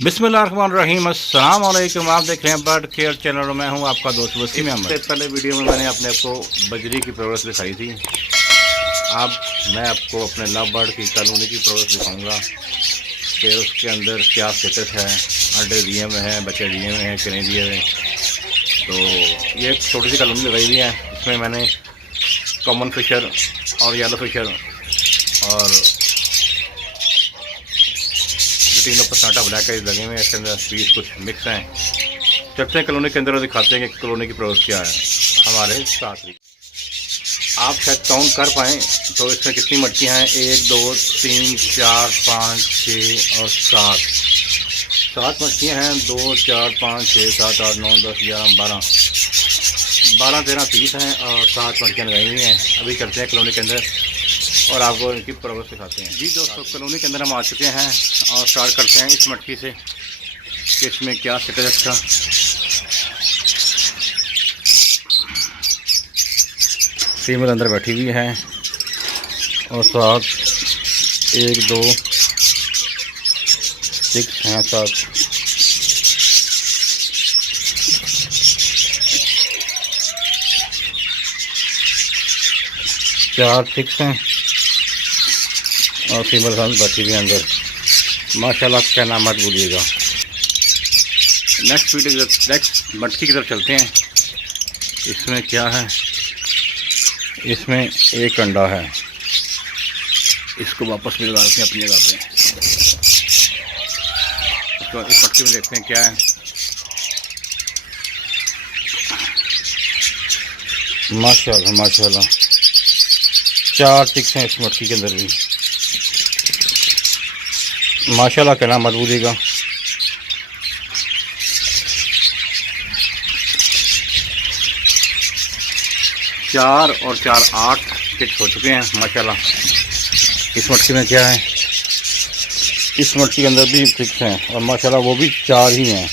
बिस्मिल्लाहिर्रहमानिर्रहीम, अस्सलाम वालेकुम। आप देख रहे हैं बर्ड केयर चैनल और मैं हूं आपका दोस्त वसीम अहमद। इससे पहले वीडियो में मैंने अपने आपको बजरी की प्रोग्रेस दिखाई थी। अब मैं आपको अपने लव बर्ड की कॉलोनी की प्रोग्रेस दिखाऊंगा कि उसके अंदर क्या स्टेटस है, अंडे दिए हुए हैं, बच्चे दिए हुए हैं कि नहीं दिए हुए। तो ये एक छोटी सी कॉलोनी लगाई हुई है। इसमें मैंने कॉमन फिशर और येलो फिशर और तीनों पसाटा ब्लैक आइज लगे हुए हैं। इसके अंदर पीस कुछ मिक्स हैं। चलते हैं कॉलोनी के अंदर और दिखाते हैं कि कॉलोनी की प्रोग्रेस क्या है। हमारे साथ ही आप शायद काउंट कर पाएँ तो इसमें कितनी मटकियाँ हैं। 1 2 3 4 5 6 और 7 मटकियाँ हैं। 2 4 5 6 7 8 9 10 11 12 13 पीस हैं और 7 मटकियाँ लगाई हुई हैं। अभी चलते हैं कॉलोनी के अंदर और आपको इनकी प्रोग्रेस दिखाते हैं। जी दोस्तों, कॉलोनी के अंदर हम आ चुके हैं और स्टार्ट करते हैं इस मटकी से कि इसमें क्या स्टेटस का। फीमेल अंदर बैठी हुई है और साथ 1 2 6 हैं, 7 4 6 हैं और फीमेल साथ बैठी हुई है अंदर। माशाल्लाह, क्या नाम मत भूलिएगा। नेक्स्ट मटकी की तरफ चलते हैं। इसमें क्या है, इसमें एक अंडा है। इसको वापस भी डालते हैं अपनी जगह पे। तो इस मटकी में देखते हैं क्या है। माशाल्लाह माशाल्लाह, 4 चिक्स हैं इस मटकी के अंदर भी। माशाल्लाह, कहना मत भूलिएगा। चार और 4 8 चिक्स हो चुके हैं माशाल्लाह। इस मटकी में क्या है, इस मटकी के अंदर भी चिक्स हैं और माशाल्लाह वो भी 4 ही हैं।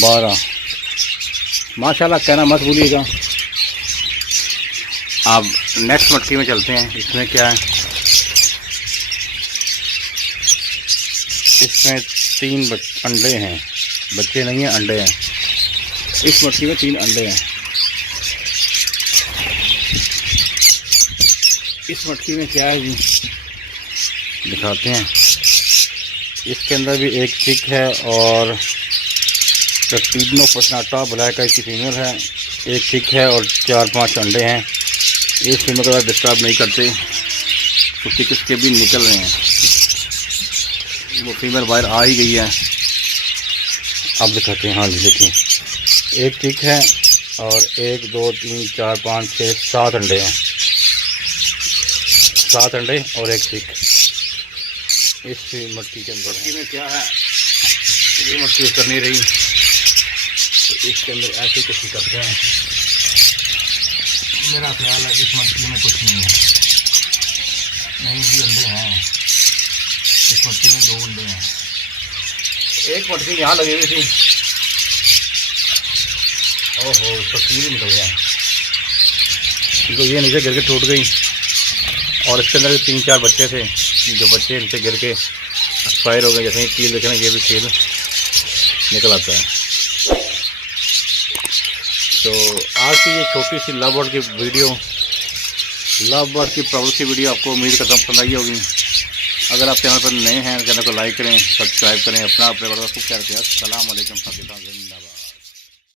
12 माशाल्लाह, कहना मत भूलिएगा। अब नेक्स्ट मटकी में चलते हैं। इसमें क्या है, इसमें 3 अंडे हैं, बच्चे नहीं हैं, अंडे हैं। इस मटकी में 3 अंडे हैं। इस मटकी में क्या है जी, दिखाते हैं। इसके अंदर भी एक चिक है और तीनों पसनाटा ब्लैक आइज की फीमेल है। एक चिक है और 4-5 अंडे हैं। इस फीमेल को डिस्टर्ब नहीं करते क्योंकि किसके भी निकल रहे हैं। वो फीमेल बाहर आ ही गई है। अब दिखाते हैं। हाँ जी, देखिए, एक चिक है और 1 2 3 4 5 6 7 अंडे हैं। 7 अंडे और एक चिक इस मटकी के अंदर। मटकी में क्या है, ये मटकी उतर नहीं रही तो इसके अंदर ऐसे कुछ करते हैं। मेरा ख्याल है इस मटकी में कुछ नहीं है। नहीं भी अंडे हैं। इस मटकी में 2 अंडे हैं। एक मटकी यहाँ लगी हुई थी। ओहो, तस्वीर ही निकल गया। तो ये नीचे गिर के टूट गई और इसके अंदर 3-4 बच्चे थे जो बच्चे नीचे गिर के एक्सपायर हो गए। जैसे ही कील देखे ना, ये भी कील निकल आता है। तो आज की ये छोटी सी लव बर्ड की वीडियो, लव बर्ड की प्रोग्रेस की वीडियो आपको उम्मीद करता हूँ पसंद आई होगी। अगर आप चैनल पर नए हैं, चैनल को लाइक करें, सब्सक्राइब करें। अपना अपने बड़ा खूब प्यार किया। अस्सलाम वालेकुम।